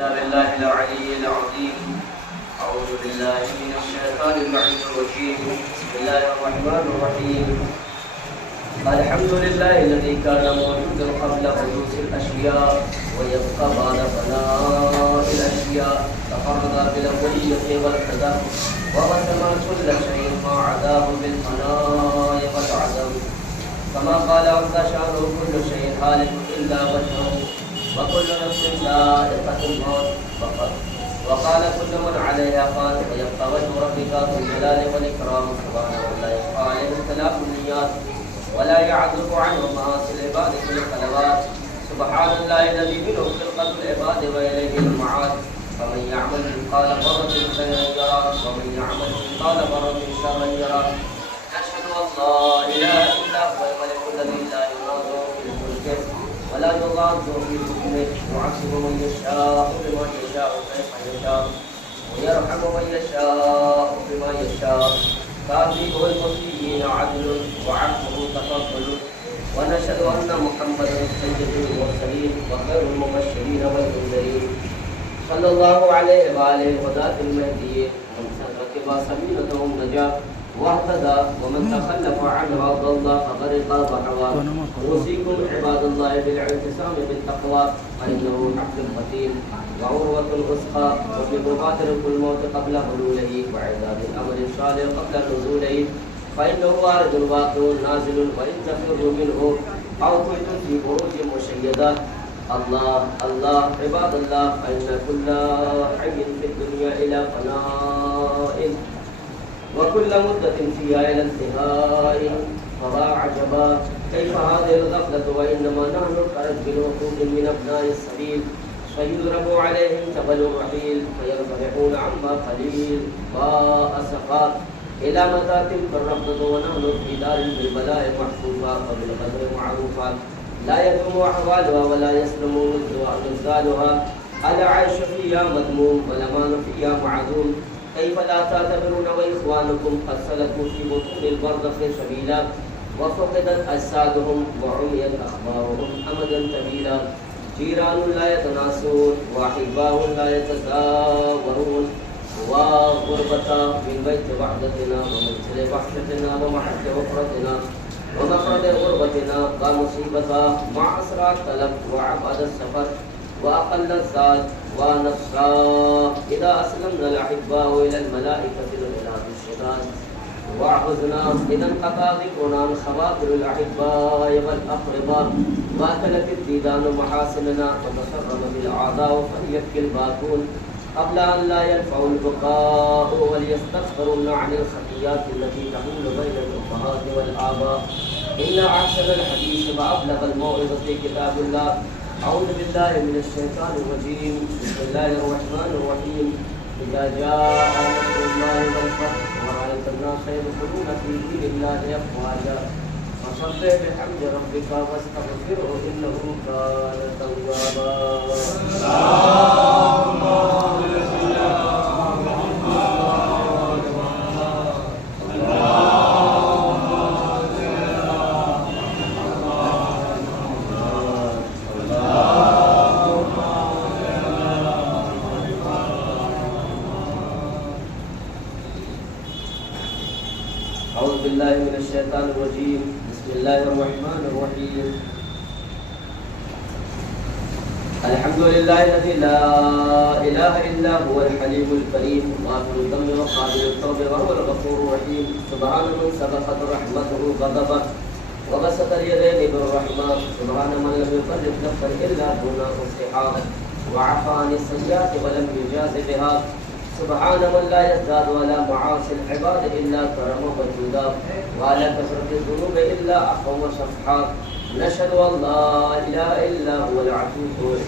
بالله العلي العظيم. أعوذ بالله من الشيطان اللعين الرجيم. بسم الله الرحمن الرحيم. الحمد لله الذي كان موجودا قبل حدوث الأشياء ويبقى بعد فناء الأشياء، تفرد بالأولية والقدم ووسم كل شيء ما عداه بالفناء والعدم، كما قال عز شأنه كل شيء هالك إلا وجهه وكل نفس ذائقة الموت فقط، وقال كل من عليها فان ويبقى وجه ربك ذو الجلال والإكرام سبحانه ولا يخفى عليه اختلاف النيات ولا يعزب عنه معاصي العباد في الخلوات. سبحان الله الذي منه خلقة العباد وإليه المعاد. فمن يعمل مثقال ذرة خيرا يرى ومن يعمل مثقال ذرة شرا يرى. أشهد أن لا إله إلا هو الملك الذي لا ينازع في ملكه ولا يضاد في حكمه، يعذب من يشاء بما يشاء كيف يشاء ويرحم من يشاء بما يشاء. تعذيبه المسيئين عدل وعفوه تفضل. ونشهد أن محمدا سيد المرسلين وخير المبشرين والمنذرين، صلى الله عليه وآله وذات المهديين، ومن ركب سفينتهم نجا واهتدى ومن تخلف عنها ضل فغرق وحوى. اوصيكم عباد الله بالاعتصام بالتقوى فانه حق قتيل وعروة الوثقى وبمبادر الموت قبل حلوله وعذاب الامر الصالح قبل نزوله، فانه وارد واقع نازل وان تفروا منه او كنتم في بروج مشيده. الله الله عباد الله، ان كل حي في الدنيا الى فناء وكل مدة فيها إلى انتهاء، فضاع عجبا كيف هذه الغفلة وإنما نحن كرجل وقود من أبناء السبيل، فيضرب عليهم جبل الرحيل فينفرحون عما قليل وأسفا. إلى متى تلك الرفضة ونحن في دار بالبلاء محفوفا وبالقدر معروفا، لا يدوم أحوالها ولا يسلم مثالها. العيش فيها مذموم والأمان فيها معدوم، كيف لا تعتبرون وإخوانكم قد سلكوا في بطون البرزخ سبيلا وفقدت أجسادهم وعميت أخبارهم أمدا طويلا. جيران لا يتناسون وأحباء لا يتزاورون، وغربة من بيت وحدتنا ومنزل وحشتنا ومحل غفرتنا ومخرج غربتنا ومصيبتها مع أسرع الطلب وعباد السفر وأقل الزاد ونصرا. إذا أسلمنا الأحباء إلى الملائكة الغلاظ الشداد وعبدنا إذا انقطع ذكرنا عن خواطر الأحباء والأقرباء وأكلت الديدان محاسننا وتسرم بالأعضاء فليبكي الباكون قبل أن لا ينفع البقاء وليستغفرن عن الخطيات التي تحول بين الأمهات والآباء. إن أحسن الحديث وأبلغ الموعظة كتاب الله. أعوذ بالله من الشيطان الرجيم. بسم الله الرحمن الرحيم. إذا جاء نصر الله والفتح ورأيت الناس يدخلون في دين الله أفواجا فسبح بحمد ربك واستغفره إنه كان توابا. أعوذ بالله من الشيطان الرجيم. بسم الله الرحمن الرحيم. الحمد لله الذي لا إله إلا هو الحليم الكريم غافر الذنب وقابل التوب وهو الغفور الرحيم. سبحان من سبقت رحمته غضبه وبسط اليدين بالرحمة. سبحان من لم يفرق نفسا إلا دون نصحها وعفى عن السيئات ولم يجاز بها. سبحان من لا يزداد ولا معاصي العباد إلا كرما وجودا ولا كثرة الذنوب إلا عفوا وصفحا. نشهد أن لا إله إلا هو العزيز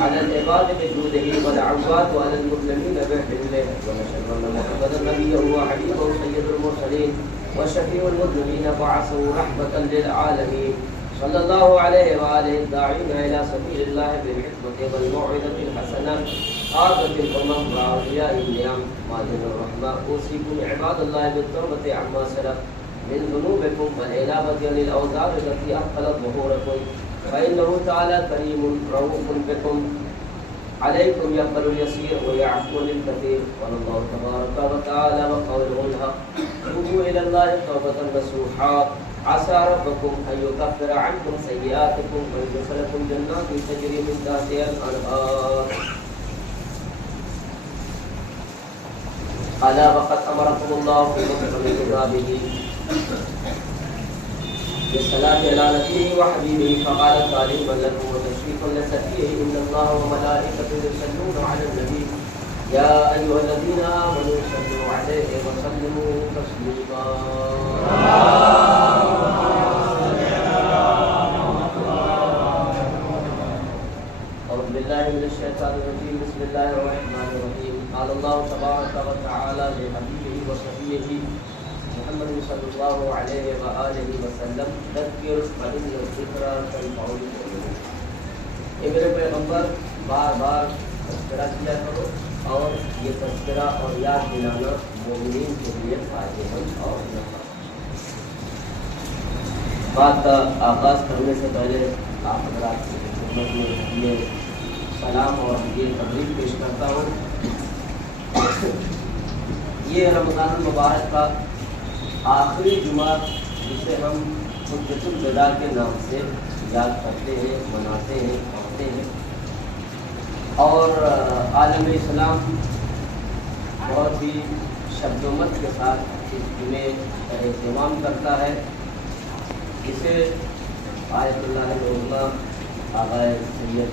على العباد بجوده والعوات على المسلمين بحلمه. ونشهد أن محمدا نبيه وحبيبه سيد المرسلين وشفيع المذنبين بعثه رحمة للعالمين، صلى الله عليه وآله الداعين إلى سبيل الله بالحكمة والموعظة الحسنة عادة الأمم وأولياء النعم ماجد الرحمة. أوصيكم عباد الله بالتوبة عما سلف من ذنوبكم والإنابة عن الأوزار التي أثقلت ظهوركم، فإنه تعالى كريم رؤوف بكم عليكم يقبل اليسير ويعفو للكثير قال الله تبارك وتعالى وقوله الحق توبوا إلى الله توبة نصوحا عسى ربكم أن يكفر عنكم سيئاتكم ويدخلكم جنات تجري من تحتها الأنهار ألا وقد أمركم الله بكتابه بالصلاة على نبيه وحبيبه فقال تعليما لكم وتشريفا لسفيه إن الله وملائكته يصلون على النبي يا أيها الذين آمنوا صلوا عليه وسلموا تسليما أعوذ بالله من الشيطان الرجيم بسم الله الرحمن الرحيم قال الله تبارك وتعالى لحبيبه وصفيه محمد صلی اللہ علیہ وآلہ وسلم ذکر فإن الذکر تنفع المؤمنین. اے میرے پیغمبر بار بار تذکرہ کیا کرو اور یہ تذکرہ اور یاد دلانا مومنین کے لیے فائدہ مند اور نفع. بات کا آغاز کرنے سے پہلے آپ حضرات کی خدمت میں یہ سلام اور یہ تبلیغ پیش کرتا ہوں. یہ رمضان المبارک کا آخری جمعہ جسے ہم حجۃ الوداع کے نام سے یاد کرتے ہیں، مناتے ہیں، پڑھتے ہیں، اور عالم اسلام بہت ہی شبدومت کے ساتھ اس جمعے کا اہتمام کرتا ہے. اسے آیت اللہ العظمیٰ آقا سید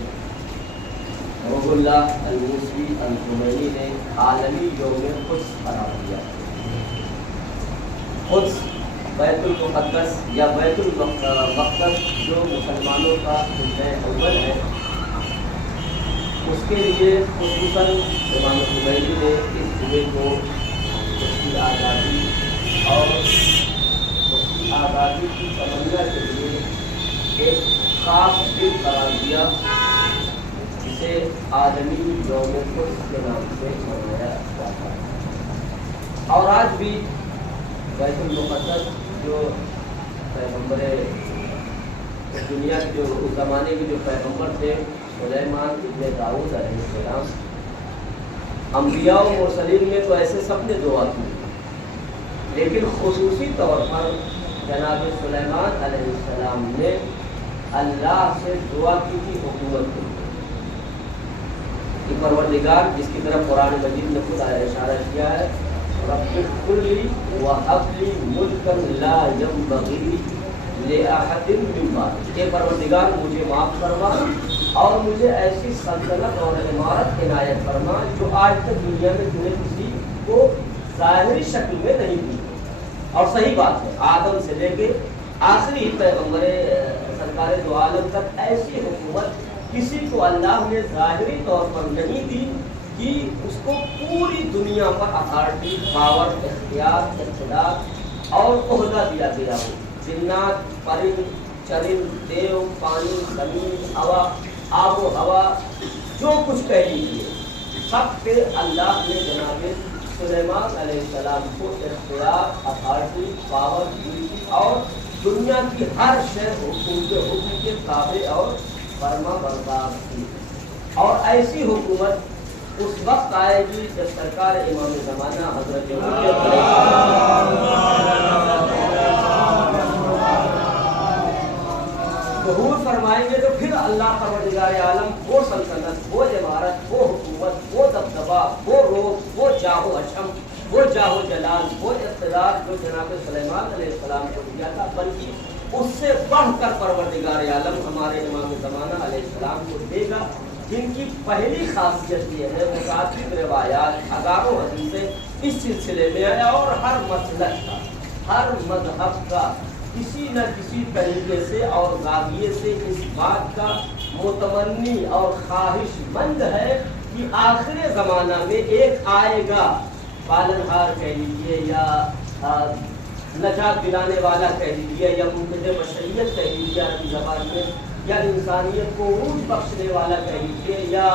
روح اللہ الموسوی الخمینی نے عالمی یوم قدس قرار دیا. قدس بیت المقدس یا بیت المقدس جو مسلمانوں کا خطہ اول ہے، اس کے لیے خصوصاً امام خمینی نے اس جمعے کو اس کی آزادی اور اس کی آزادی کی تمنا کے لیے ایک خاص دن قرار دیا جسے عالمی یوم قدس کے نام سے منایا جاتا ہے. اور آج بھی بیت المقدس جو پیغمبر دنیا کے جو اس زمانے کے جو پیغمبر تھے سلیمان ابن داؤد علیہ السلام، انبیاء و مرسلین میں تو ایسے سب نے دعا کی، لیکن خصوصی طور پر جناب سلیمان علیہ السلام نے اللہ سے دعا کی تھی حکومت کے لیے کہ پروردگار، جس کی طرف قرآن مجید نے خود اشارہ کیا ہے، رب اغفر لی وہب لی ملکا لا ینبغی لأحد من بعدی. اے پروردگار مجھے معاف فرما اور مجھے ایسی سلطنت اور عمارت عنایت فرما جو آج تک دنیا میں تم نے کسی کو ظاہری شکل میں نہیں دی. اور صحیح بات ہے، آدم سے لے کے آخری پیغمبر سرکار دو عالم تک ایسی حکومت کسی کو اللہ نے ظاہری طور پر نہیں دی کہ اس کو پوری دنیا پر اتھارٹی، پاور، اختیار، اقتدار اور عہدہ دیا گیا ہو. جنات، پرند، چرند، دیو، پانی، زمین، ہوا، آب و ہوا، جو کچھ کہہ لیجیے سب پہ اللہ نے جناب سلیمان علیہ السلام کو اختیار، اتھارٹی، پاور دی اور دنیا کی ہر شے حکم کے تابع اور فرما بردار تھی. اور ایسی حکومت اس وقت آئے گی جب سرکار امام زمانہ حضرت ظہور فرمائیں گے تو پھر اللہ پروردگار عالم وہ سلطنت، وہ عمارت، وہ حکومت، وہ دبدبہ، وہ روب، وہ جاہ و حشم، وہ جاہ و جلال، وہ اقتدار جو جناب سلیمان علیہ السلام کو دیا تھا، بلکہ اس سے بڑھ کر پروردگار عالم ہمارے امام زمانہ علیہ السلام کو دے گا، جن کی پہلی خاصیت یہ ہے متعدد روایات، ہزاروں حدیثیں اس سلسلے میں آیا اور ہر مسلک کا، ہر مذہب کا کسی نہ کسی طریقے سے اور زاویے سے اس بات کا متمنی اور خواہش مند ہے کہ آخر زمانہ میں ایک آئے گا، پالنہار کہہ لیجیے یا نجات دلانے والا کہہ لیجیے یا منقذ بشریت کہہ لیجیے عربی زبان میں، یا انسانیت کو عروج بخشنے والا کہہ لیجیے یا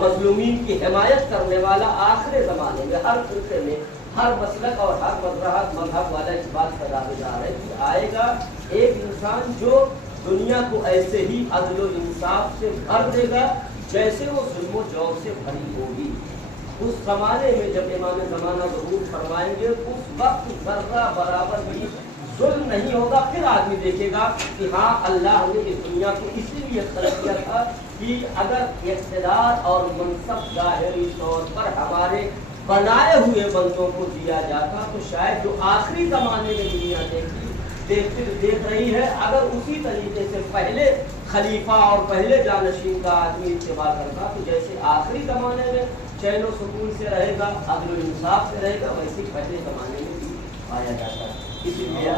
مظلومین کی حمایت کرنے والا. آخر زمانے میں ہر فرقے میں، ہر مسلک اور ہر مذہب والا اس بات کا دعویدار ہے کہ آئے گا ایک انسان جو دنیا کو ایسے ہی عدل و انصاف سے بھر دے گا جیسے وہ ظلم و جور سے بھری ہوگی۔ اس زمانے میں جب امام زمانہ ظہور فرمائیں گے اس وقت ذرہ برابر بھی ظلم نہیں ہوگا۔ پھر آدمی دیکھے گا کہ ہاں اللہ نے اس دنیا کو اسی لیے خلق کیا تھا کہ اگر اقتدار اور منصب ظاہری طور پر ہمارے بنائے ہوئے بندوں کو دیا جاتا تو شاید جو آخری زمانے میں دنیا دیکھ رہی ہے، اگر اسی طریقے سے پہلے خلیفہ اور پہلے جانشین کا آدمی اتباع کرتا تو جیسے آخری زمانے میں چین و سکون سے رہے گا، عدل و انصاف سے رہے گا، ویسے پہلے زمانے میں بھی پایا جاتا ہے۔ اسی لیے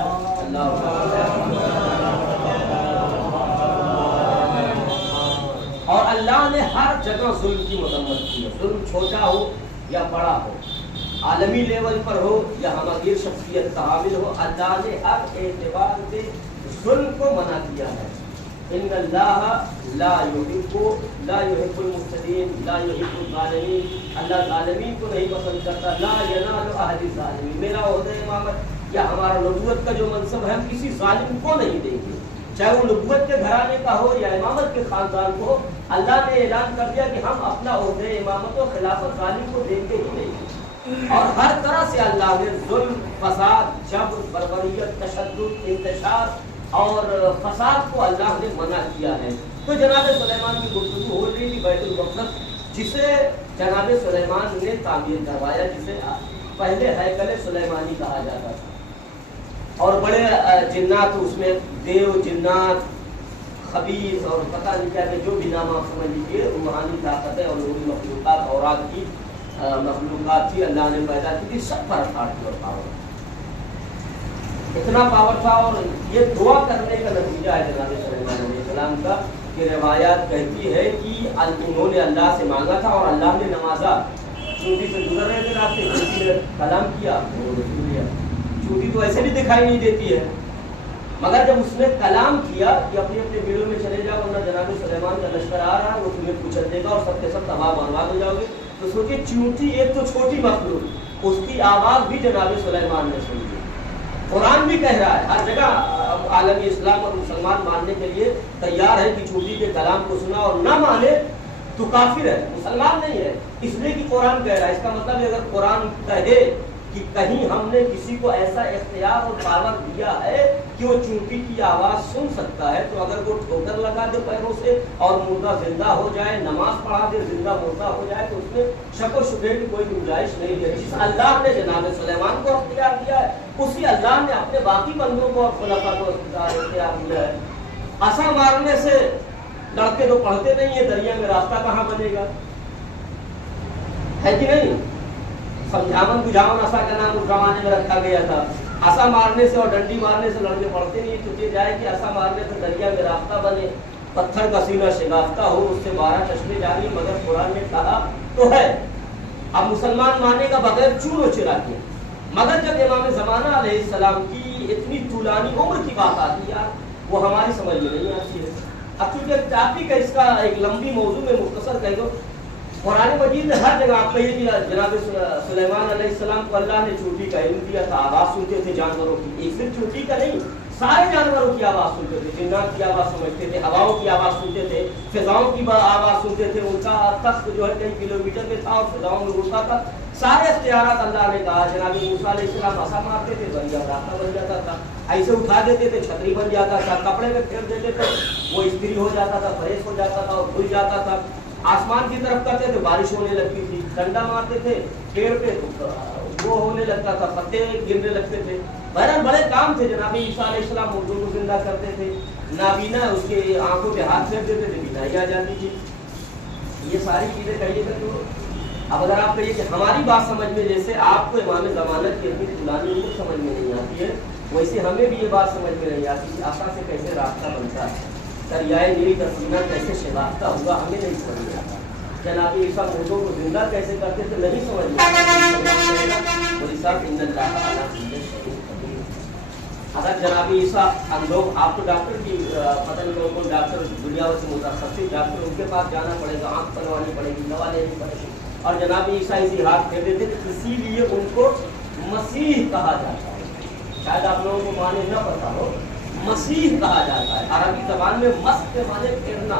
اور اللہ نے ہر جگہ ظلم کی مذمت کی ہے، ظلم چھوٹا ہو یا بڑا ہو، عالمی لیول پر ہو یا ہماری شخصیت کا حامل ہو، اللہ نے ہر اعتبار سے ظلم کو منع کیا ہے۔ ان اللہ لا يحب المفسدین لا يحب الظالمین، اللہ ظالمین کو نہیں پسند کرتا۔ لا ینال احد الظالمین، میرا عہدہ امامت یا ہمارا نبوت کا جو منصب ہے ہم کسی ظالم کو نہیں دیں گے، چاہے وہ نبوت کے گھرانے کا ہو یا امامت کے خاندان کو ہو۔ اللہ نے اعلان کر دیا کہ ہم اپنا عہدہ امامت و خلافت ظالم کو دیں گے ہی نہیں، اور ہر طرح سے اللہ نے ظلم، فساد، جبر، بربریت، تشدد، انتشار اور فساد کو اللہ نے منع کیا ہے۔ تو جناب سلیمان کی گفتگو ہو رہی تھی بیت المقدس جسے جناب سلیمان نے تعمیر کروایا، جسے پہلے ہیکل سلیمانی کہا جاتا تھا، اور بڑے جنات اس میں دیو، جنات، خبیث اور پتہ نہیں کیا کہ جو بھی نام آپ سمجھ لیجیے، روحانی طاقتیں اور لوگی مخلوقات اوراد کی مخلوقات تھی، اللہ نے پیدا کی تھی، سب پر اتھارٹی اور پاور، اتنا پاور تھا۔ اور یہ دعا کرنے کا نتیجہ ہے جناب سلیمان علیہ السلام کا کہ روایات کہتی ہے کہ انہوں نے اللہ سے مانگا تھا اور اللہ نے نوازا۔ چونٹی سے گزر رہے تھے راستے، چونٹی نے کلام کیا، چونٹی تو ایسے بھی دکھائی نہیں دیتی ہے، مگر جب اس نے کلام کیا کہ اپنے اپنے بیڑوں میں چلے جاؤ ورنہ جناب سلیمان کا لشکر آ رہا ہے، وہ تمہیں کچل دے گا اور سب کے سب تباہ برباد ہو جاؤ گے۔ تو سوچے چونٹی ایک تو چھوٹی مخلوق، اس کی آواز بھی جناب سلیمان نے سنی۔ قرآن بھی کہہ رہا ہے، ہر جگہ عالمی اسلام اور مسلمان ماننے کے لیے تیار ہے کہ چونٹی کے کلام کو سنا اور نہ مانے تو کافر ہے، مسلمان نہیں ہے، اس لیے کہ قرآن کہہ رہا ہے۔ اس کا مطلب اگر قرآن کہے کہ کہیں ہم نے کسی کو ایسا اختیار اور پاور دیا ہے کہ وہ چونٹی کی آواز سن سکتا ہے، تو اگر وہ ٹھوکر لگا دے پیروں سے اور مردہ زندہ ہو جائے، نماز پڑھا دے زندہ مردہ ہو جائے، تو اس میں شک و شبہے کی کوئی گنجائش نہیں ہے۔ جس اللہ نے جناب سلیمان کو اختیار دیا ہے، اسی اللہ نے اپنے باقی بندوں کو اور خلفاء کو اختیار دیا ہے۔ عصا مارنے سے لڑکے تو پڑھتے نہیں ہیں، دریا میں راستہ کہاں بنے گا، ہے کہ نہیں؟ سمجھاون بجھاون عصا کا نام اس زمانے میں رکھا گیا تھا۔ عصا مارنے سے اور ڈنڈی مارنے سے لڑکے پڑھتے نہیں، چونکہ جائے کہ عصا مارنے سے دریا میں راستہ بنے، پتھر کا سینہ شگافتہ ہو، اس سے 12 چشمے جاری، مگر قرآن نے کہا تو ہے۔ اب مسلمان ماننے کا بغیر چون و چرا کے، مگر جب امام زمانہ علیہ السلام کی اتنی طولانی عمر کی بات آتی ہے وہ ہماری سمجھ میں نہیں آتی ہے۔ اب چونکہ ٹاپک ہے اس کا ایک لمبی موضوع میں مختصر کہہ دو، قرآن مجید نے ہر جگہ آپ کہیے کہ جناب سلیمان علیہ السلام کو اللہ نے چونٹی کا علم دیا تھا، آواز سنتے تھے جانوروں کی، ایک صرف چونٹی کا نہیں، سارے جانوروں کی آواز سنتے تھے، جنات کی آواز سمجھتے تھے، ہواؤں کی آواز سنتے تھے، فضاؤں کی آواز سنتے تھے، ان کا تخت جو ہے کئی کلومیٹر میں تھا اور فضاؤں میں اڑتا تھا، سارے اختیارات اللہ نے کہا۔ جناب موسیٰ علیہ السلام عصا مارتے تھے، دریا راستہ بن جاتا تھا، ایسے اٹھا دیتے تھے چھتری بن جاتا تھا، کپڑے میں پھیر دیتے تھے وہ استری ہو جاتا تھا، فریش ہو جاتا تھا اور دھل جاتا تھا، آسمان کی طرف کرتے تھے بارش ہونے لگتی تھی، ڈنڈا مارتے تھے پیڑ پہ وہ ہونے لگتا تھا، پتے گرنے لگتے تھے، بہرحال بڑے کام تھے۔ جناب عیسیٰ علیہ السلام اردو کو زندہ کرتے تھے، نابینا اس کے آنکھوں پہ ہاتھ پھیر دیتے تھے، بینائی آ جاتی تھی، یہ ساری چیزیں کہیے گا۔ تو اب اگر آپ کہیے کہ ہماری بات سمجھ میں، جیسے آپ کو امام ضمانت کی اتنی طولانی عمر سمجھ میں نہیں آتی ہے، ویسے ہمیں بھی یہ بات سمجھ میں نہیں آتی کہ عصا سے کیسے راستہ بنتا ہے، دریائے نیل کا سینہ کیسے شگافتہ ہوا، ہمیں نہیں سمجھ میں آتا۔ جناب عیسیٰ مردوں کو زندہ کیسے کرتے تھے نہیں سمجھ میں آتا۔ اگر جناب عیسیٰ اندھوں، آپ کو ڈاکٹر کی پتہ نہیں کون ڈاکٹر دنیا سے متخصص ڈاکٹر، ان کے پاس جانا پڑے گا، آنکھ بنوانی پڑے گی، دوا لینی پڑے گی، اور جناب عیسیٰ اسی ہاتھ پھیر دیتے تھے، اسی لیے ان کو مسیح کہا جاتا ہے۔ شاید آپ لوگوں کو معنی نہ پتا ہو، مسیح کہا جاتا ہے، عربی زبان میں مس کے معنی پھیرنا،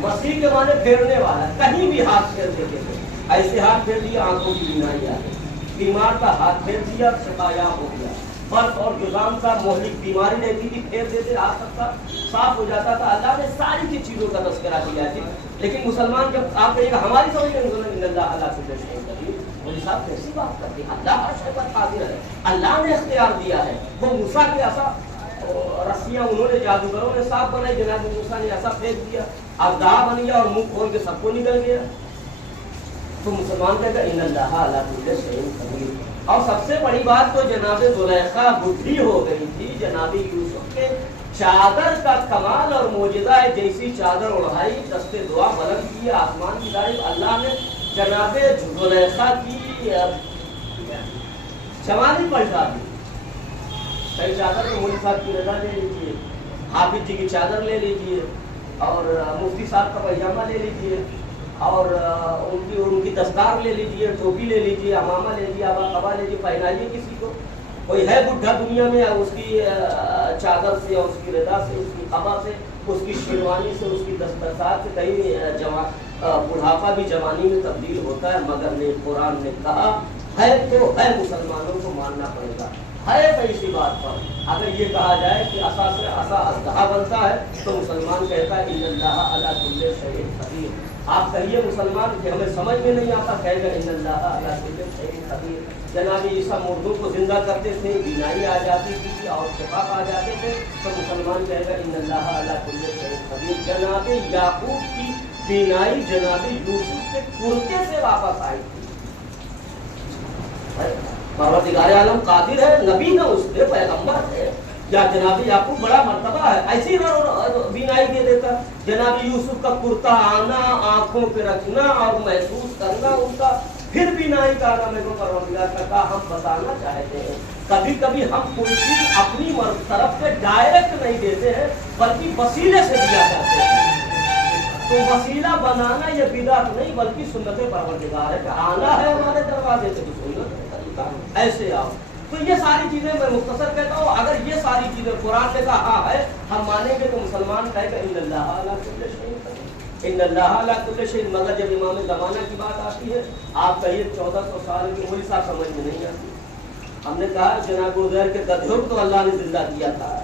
مسیح کے معنی پھیرنے والا، کہیں بھی ہاتھ پھیر دیتے تھے، ایسے ہاتھ پھیر لیا آنکھوں کی بینائی آ گئی، بیمار کا ہاتھ پھیر دیا شفایاب ہو گیا، برف اور جزام کا مہلک بیماری رہتی تھی پھیر دیتے ہاتھ تک کا صاف ہو جاتا تھا۔ اللہ نے ساری کی چیزوں کا تذکرہ کیا ہے، لیکن مسلمان جب آپ کہیے گا ہماری سمجھ میں اللہ اللہ سے مولوی صاحب کیسی بات کرتے ہیں، اللہ ہر شے پر قادر ہے، اللہ نے اختیار دیا ہے۔ وہ موسیٰ کے ایسا رسیاں انہوں نے جادوگروں نے صاف بنائی، جناب موسیٰ نے ایسا پھینک دیا، ابداع بن گیا اور منہ کھول کے سب کو نکل گیا۔ تو مسلمان کہے گا ان اللہ علی کل شیء قدیر۔ اور سب سے بڑی بات تو جناب زلیخا بدھی ہو گئی تھی، جناب یوسف کے چادر کا کمال اور معجزہ ہے، جیسی چادر اڑائی دستے دعا بلند کی آسمان کی طرف، اللہ نے جناب زلیخا کی چمانی پلٹا دی۔ صحیح چادر تو مولوی صاحب کی رضا لے لیجیے، حافظ جی کی چادر لے لیجیے، اور مفتی صاحب کا پائجامہ لے لیجیے، اور ان کی دستار لے لیجیے، ٹوپی لے لیجیے، امامہ لے لیجیے، ابا قبا لے لیجیے، پہنائیے کسی کو۔ کوئی ہے بڈھا دنیا میں اس کی چادر سے، اس کی رضا سے، اس کی قبا سے، اس کی شیروانی سے، اس کی دستار سے کہیں بڑھاپا بھی جوانی میں تبدیل ہوتا ہے، مگر قرآن نے کہا ہے تو ہے، مسلمانوں کو ماننا پڑے گا، ہے تو اسی بات پر۔ اگر یہ کہا جائے کہ عصا سے عصا اژدہا بنتا ہے تو مسلمان کہتا ہے ان اللہ علی کل شیء قدیر۔ آپ کہیے مسلمان کہ ہمیں سمجھ میں نہیں آتا، کہے گا ان اللہ علی کل شیء قدیر۔ جناب عیسیٰ مردوں کو زندہ کرتے تھے، بینائی آ جاتی تھی اور شفا آ جاتے تھے، تو مسلمان کہے گا ان اللہ علی کل شیء قدیر۔ جناب یعقوب کی بینائی جناب یوسف کے کرتے سے واپس آئی تھی۔ پروردگار عالم قادر ہے، نبی نہ اس پہ پیغمبر ہے، یا جناب یعقوب بڑا مرتبہ ہے، ایسی بینائی دے دیتا۔ جناب یوسف کا کرتا آنا، آنکھوں پہ رکھنا اور محسوس کرنا ان کا، پھر بینائی کا آنا، میرے کو پروردگار کا کہا ہم بتانا چاہتے ہیں۔ کبھی کبھی ہم کوئی چیز اپنی طرف سے ڈائریکٹ نہیں دیتے ہیں، بلکہ وسیلے سے دیا کرتے ہیں۔ تو وسیلہ بنانا یہ بدعت نہیں بلکہ سنت پروردگار ہے کہ آنا ہے ہمارے دروازے سے تو سنت ہے طریقہ، ایسے آؤ۔ تو یہ ساری چیزیں میں مختصر کہتا ہوں، اگر یہ ساری چیزیں قرآن نے کہا ہاں ہے ہم مانیں گے تو مسلمان کہے گا ان اللہ علی کل شیء قدیر، ان اللہ علی کل شیء۔ مگر جب امام زمانہ کی بات آتی ہے، آپ کہیے 1400 سال کی مولوی صاحب سمجھ میں نہیں آتی۔ ہم نے کہا جناب عزیر کے گدھوں کو اللہ نے زندہ کیا تھا،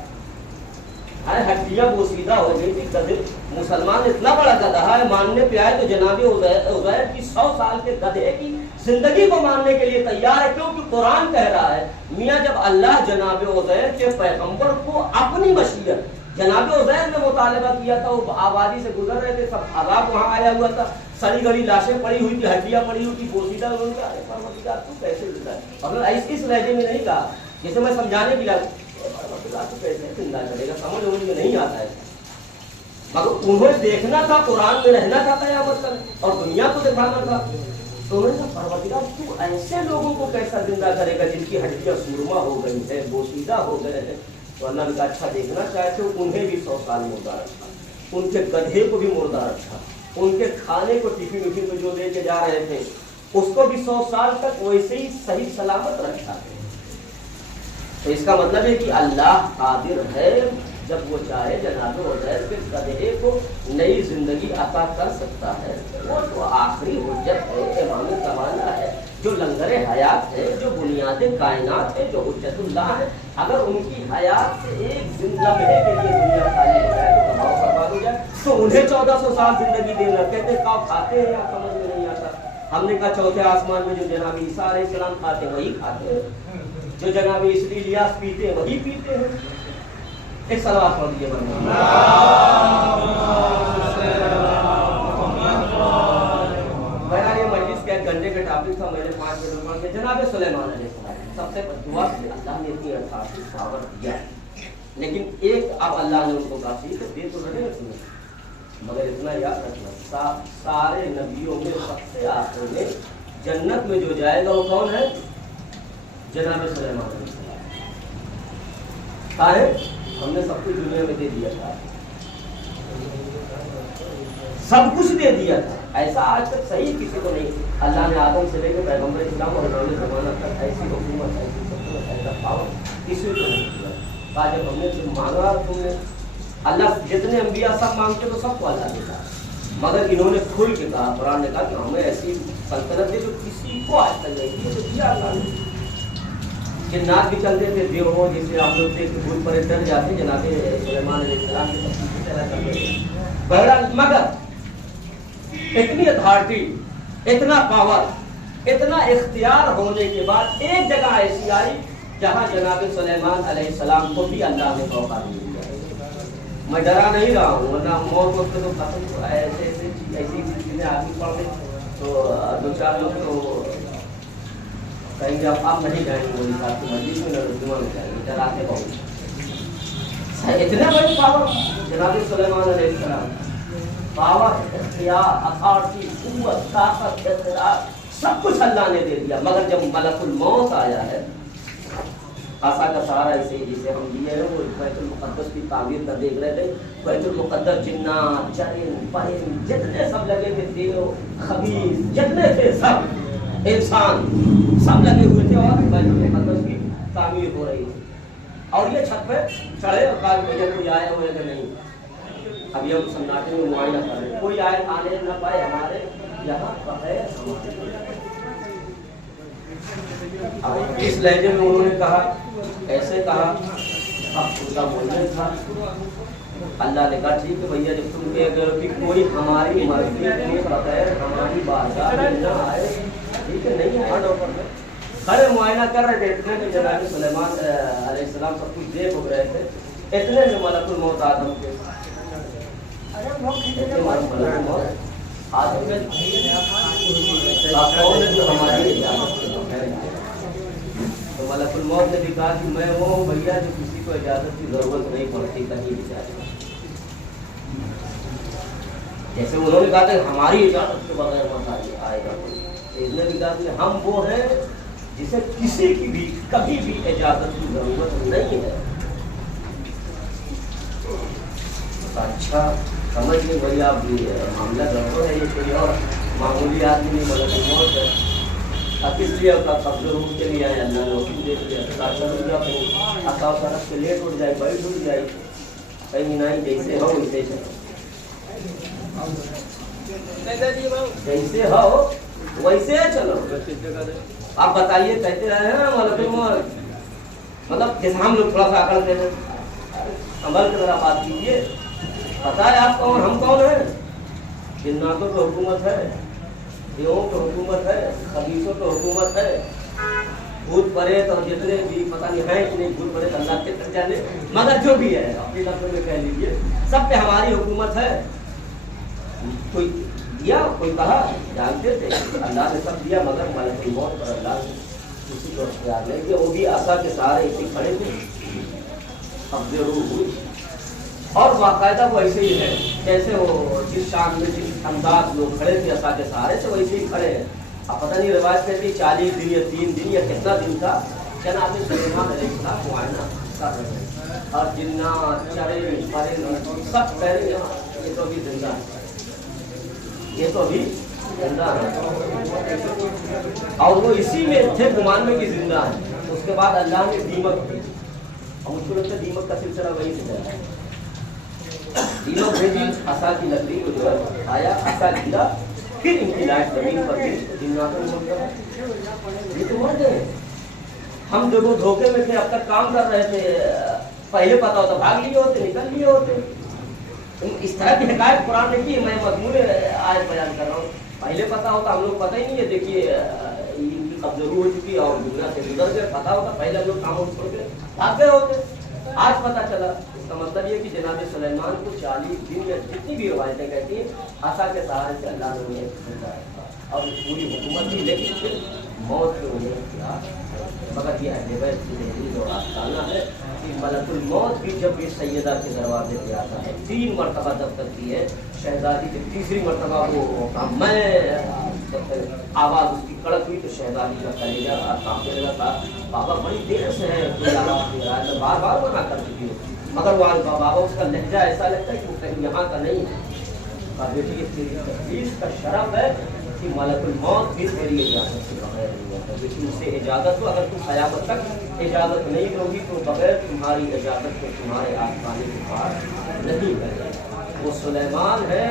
ہڈیاں بوسیدہ ہو گئی تھی، گدھے مسلمان اتنا بڑا گدھا ہے، ماننے پہ آئے تو جناب عزیر کی 100 سال کے گدھے کی زندگی کو ماننے کے لیے تیار ہے، کیونکہ قرآن کہہ رہا ہے میاں جب اللہ جناب عزیر کے پیغمبر کو اپنی مشیت جناب عزیر نے مطالبہ کیا تھا، وہ آبادی سے گزر رہے تھے، سب عذاب وہاں آیا ہوا تھا، سڑی گڑی لاشیں پڑی ہوئی تھی، ہڈیاں پڑی ہوئی تھی، بوسیدہ، انہوں نے کہا پروردگار تو کیسے زندہ ہے؟ اور اس لہجے میں نہیں کہا جیسے میں سمجھانے کی کیسے زندہ کرے گا، سمجھ میں نہیں آتا ہے، مگر انہیں دیکھنا تھا، قرآن میں رہنا تھا قیامت تک اور دنیا کو دکھانا تھا۔ تو انہوں نے کہا پروردگار تو ایسے لوگوں کو کیسا زندہ کرے گا جن کی ہڈیاں سرما ہو گئی ہے، بوسیدہ ہو گئے ہیں؟ تو اللہ نے کہا اچھا دیکھنا چاہتے ہو، انہیں بھی 100 سال مردہ رکھا، ان کے گدھے کو بھی مردہ رکھا، ان کے کھانے کو ٹفن وفن کو جو لے کے جا رہے تھے اس کو بھی 100 سال تک ویسے ہی صحیح سلامت رکھا ہے۔ تو اس کا مطلب ہے کہ اللہ قادر ہے، جب وہ چاہے جناب عزیر کے گدھے کو نئی زندگی عطا کر سکتا ہے۔ وہ تو آخری حجت ہے، امام زمانہ ہے، جو لنگر حیات ہے، جو بنیاد کائنات ہے، جو حجت اللہ ہے، اگر ان کی حیات سے ایک لمحے کے لیے دنیا خالی ہو جائے تو تباہ و برباد ہو جائے، تو انہیں 1400 سال زندگی دینا کہتے ہیں کاؤ کھاتے ہیں یا سمجھ میں نہیں آتا۔ ہم نے کہا چوتھے آسمان میں جو جناب عیسیٰ علیہ السلام کھاتے ہیں وہی کھاتے ہیں، جو جناب الیاس پیتے ہیں وہی پیتے ہیں۔ ایک صلوات پڑھ دیجیے یہ مجلس کا 1 گھنٹے کا ٹاپک تھا، میں نے 5 منٹ پڑھ کے جناب سلیمان علیہ السلام سب سے دعا سے اللہ نے اتنی اٹھاسی پاور دیا ہے، لیکن ایک اب اللہ نے ان کو کافی دے تو رہے ہیں، مگر اتنا یاد رکھنا سارے نبیوں میں سب سے آخر میں جنت میں جو جائے گا وہ کون ہے؟ جناب سلیمان علیہ السلام۔ کہا ہے ہم نے سب کچھ دنیا میں دے دیا تھا، سب کچھ دے دیا تھا، ایسا آج تک صحیح کسی کو نہیں۔ اللہ نے آدم سے لے کے پیغمبر اسلام اور نبی زمانہ تک ایسی حکومت، ایسی سلطنت، ایسا پاور کسی کو نہیں دیا۔ کہا جب ہم نے تم مانگا، تم نے اللہ جتنے انبیاء سب مانگتے تو سب کو اللہ دیتا ہے، مگر انہوں نے کھل کے کہا، قرآن نے کہا کہ ہمیں ایسی سلطنت ہے جو کسی کو آج تک نہیں دی، تو دیا اللہ نے۔ جنات بھی چلتے تھے دیو ہو، جسے ہم لوگ سے بھول پڑے ڈر جاتے، جناب سلیمان علیہ السلام کے تفصیل سے کرتے تھے۔ بہرحال مگر اتنی اتھارٹی، اتنا پاور، اتنا اختیار ہونے کے بعد ایک جگہ ایسی آئی جہاں جناب سلیمان علیہ السلام کو بھی اللہ نے موقع دیا۔ میں ڈرا نہیں رہا ہوں، ورنہ موت وقت تو ختم ایسی چیزیں آگے پڑ گئی تو دو چار لوگ تو کہیں گے اب نہیں جائیں گے، وہی صاحب کی مسجد میں نظرمہ میں جائیں گے، ڈراتے بہت۔ اتنے بڑے پاور جناب سلیمان علیہ السلام، پاور، اختیار، اتھارٹی، قوت، طاقت، اقتدار، سب کچھ اللہ نے دے دیا۔ مگر جب ملک الموت آیا ہے، عصا کا سہارا جسے ہم لیے ہیں، وہ بیت المقدس کی تعمیر کا دیکھ رہے تھے۔ بیت المقدس جنات، چرند، پرند، جتنے سب لگے تھے، دیو، خبیث، جتنے تھے سب انسان سب لگے ہوئے تھے اور بیت المقدس کی تعمیر ہو رہی تھی۔ اور یہ چھت پہ چڑھے اور کہا کہ کوئی آئے ہوئے کہ نہیں، ابھی ہم سناٹے میں معائنہ کر رہے ہیں، کوئی آئے آنے نہ پائے ہمارے یہاں بغیر ہمارے۔ اس لہجے میں انہوں نے کہا، ایسے کہا، اب ان کا بولنا تھا۔ اللہ نے کہا ٹھیک ہے بھیا، جب تم کہہ گئے کہ کوئی ہماری مرضی کے بغیر ہماری بارگاہ میں نہ آئے، ٹھیک ہے، نہیں آئے۔ کھڑے معائنہ کر رہے تھے، اتنے میں جناب سلیمان علیہ السلام سب کچھ دیکھ ہو رہے تھے، اتنے میں ملک الموت آدم کے آدم میں جو ہماری تو ملک الموت نے بھی کہا کہ میں وہ ہوں بھیا جو کسی کو اجازت کی ضرورت نہیں پڑتی کہیں بھی جائے۔ جیسے انہوں نے کہا تھا ہماری اجازت کے بغیر مت آئے گا کوئی، اس نے بھی کہا کہ ہم وہ ہیں جسے کسی کی بھی کبھی بھی اجازت کی ضرورت نہیں ہے۔ اچھا سمجھ گئے بھائی آپ بھی معاملہ گڑبڑ ہے، یہ کوئی اور معمولی آدمی نہیں، ملک الموت ہے۔ اب اس لیے اپنا قبض روح کے لیے آئے، اللہ نے حکم دے دیا کہیں اصاف سرف سے لیٹ اٹھ جائے، بیٹھ اٹھ جائے، کہیں نہیں، جیسے ہو ویسے چلو، جیسے ہو ویسے چلو۔ آپ بتائیے کہتے رہے ہیں ملک الموت، مطلب جیسے ہم لوگ تھوڑا سا اکڑتے ہیں، عمل کی طرح بات کیجیے، پتا ہے آپ کون ہم کون ہیں؟ جناتوں کی حکومت ہے، دیووں کی حکومت ہے، خبیثوں کی حکومت ہے، بھوت پریت اور جتنے بھی پتہ نہیں ہیں کہ نہیں بھوت پریت اللہ کے تک جانے، مگر جو بھی ہے اپنے لفظ میں کہہ لیجیے، سب پہ ہماری حکومت ہے۔ کوئی دیا کوئی کہا، جانتے تھے اللہ نے سب دیا، مگر ملک الموت پر اللہ نے کسی کو اختیار نہیں کیا، وہ بھی عصا کے سہارے ایسے کھڑے تھے، قبض روح ہوئی۔ اور باقاعدہ وہ ایسے ہی ہے جیسے وہ جس شان میں جس انداز لوگ کھڑے تھے عصا کے سہارے سے، ویسے ہی کھڑے ہیں۔ اب پتہ نہیں روایت کہتی 40 دن یا 3 دن یا کتنا دن تھا، جناب سلیمان علیہ السلام معائنہ کر رہے ہیں، اور جنات، چرند، پرند سب کہہ رہے ہیں یہ تو ابھی زندہ ہے، یہ تو ابھی زندہ ہے، اور وہ اسی میں تھے گمان میں کہ زندہ ہے۔ اس کے بعد اللہ نے دیمک بھیجی، اور مجھ کو لگتا ہے دیمک کا سلسلہ وہی سے چلا ہے۔ دیمک بھیجی، عصا کی لکڑی کو جو ہے آیا، عصا گرا، پھر ان کی لائٹ زمین پر گئی، جناتوں نے مر گئے، یہ تو مر گئے۔ ہم جو وہ دھوکے میں تھے، اب تک کام کر رہے تھے، پہلے پتا ہوتا بھاگ لیے ہوتے، نکل لیے ہوتے۔ اس طرح کی حکایت قرآن نے کی، میں مضمون آیت بیان کر رہا ہوں۔ پہلے پتا ہوتا، ہم لوگ پتہ ہی نہیں ہے، دیکھیے ان کی قبض روح ہو چکی اور دنیا سے گزر گئے، پتا ہوتا پہلے ہم لوگ کاموں چھوڑ کے بھاگ گئے ہوتے۔ آج پتا چلا، اس کا مطلب یہ کہ جناب سلیمان کو 40 دن یا جتنی بھی روایتیں کہتی ہیں عصا کے سہارے سے اللہ نے انہیں زندہ رکھا، اور پوری حکومت تھی، لیکن پھر موت کے انہیں کیا، مگر یہ اہل بیت کی تحریر اور آستانہ ہے کہ ملک الموت بھی جب یہ سیدہ کے دروازے پہ آتا ہے، 3 مرتبہ جب کرتی ہے شہزادی، جب تیسری مرتبہ وہ میں آواز اس کی کڑک ہوئی تو شہزادی کا کلیجہ کانپنے لگا تھا، بابا بڑی دیر سے ہے کوئی آواز دے رہا ہے، بار بار منع کر چکی ہوں، مگر وہ بابا اس کا لہجہ ایسا لگتا ہے کہ وہ کہیں یہاں کا نہیں ہے۔ بیٹی یہ تیری تقدیر کا شرف ہے کہ ملک الموت بھی تیری اجازت سے بغیر نہیں ہوتا، بیٹی اس سے اجازت ہو، اگر تم قیامت تک اجازت نہیں دو گی تو بغیر تمہاری اجازت کے تمہارے آسمانے کے پاس نہیں ہے۔ وہ سلیمان ہے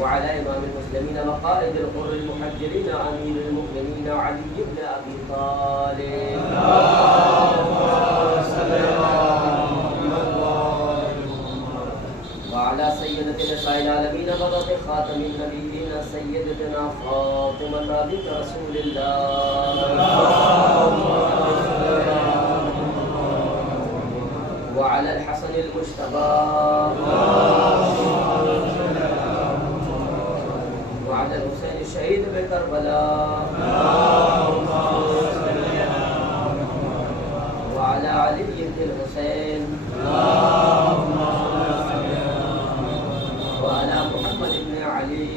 وعلى إمام المسلمين وقائد الغر المحجلين أمير المؤمنين علي بن أبي طالب وعلى سيدة نساء العالمين بضعة خاتم النبيين سيدتنا فاطمة بنت رسول الله وعلى الحسن المجتبى وعلى الحسين الشهيد بكربلاء وعلى علي بن الحسين وعلى محمد بن علي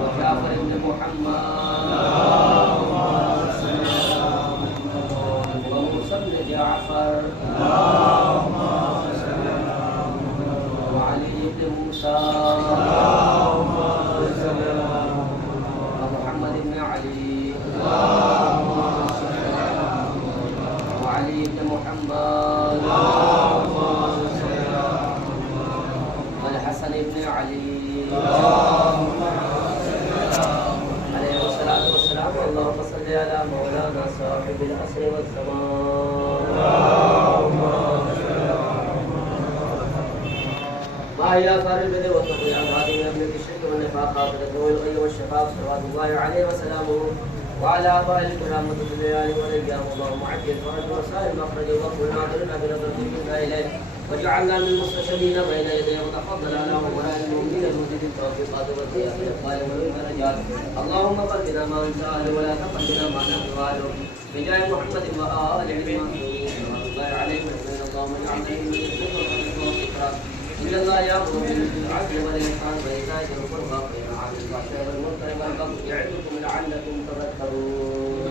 وجعفر بن محمد وموسى بن جعفر وعلي بن موسى ومحمد بن علي وعلي بن محمد والحسن بن علي عليه الصلاة والسلام. اللهم صل على مولانا صاحب العصر والزمان ويا صار البدر والتقوى هذه من الشرك والنفاق خاطرته والغي والشقاق صلوات الله عليه وسلامه وعلى آبائه الكرام والذريات والأيام. اللهم عجل فرج وسائر مخرج وقل ناظرنا بنظرة منا إليه وجعلنا من المستشهدين بين يديه وتفضل على أمراء المؤمنين المزيد التوفيقات والقيام الأقوال والدرجات. اللهم قدنا ما نسأل ولا تقدنا ما نفعل بجاه محمد وآل المعصومين صلوات الله عليهم أجمعين. اللهم اجعلنا من إن الله يأمر بالعدل والإحسان وإيتاء ذي القربى وينهى عن الفحشاء والمنكر والبغي يعظكم لعلكم تذكرون.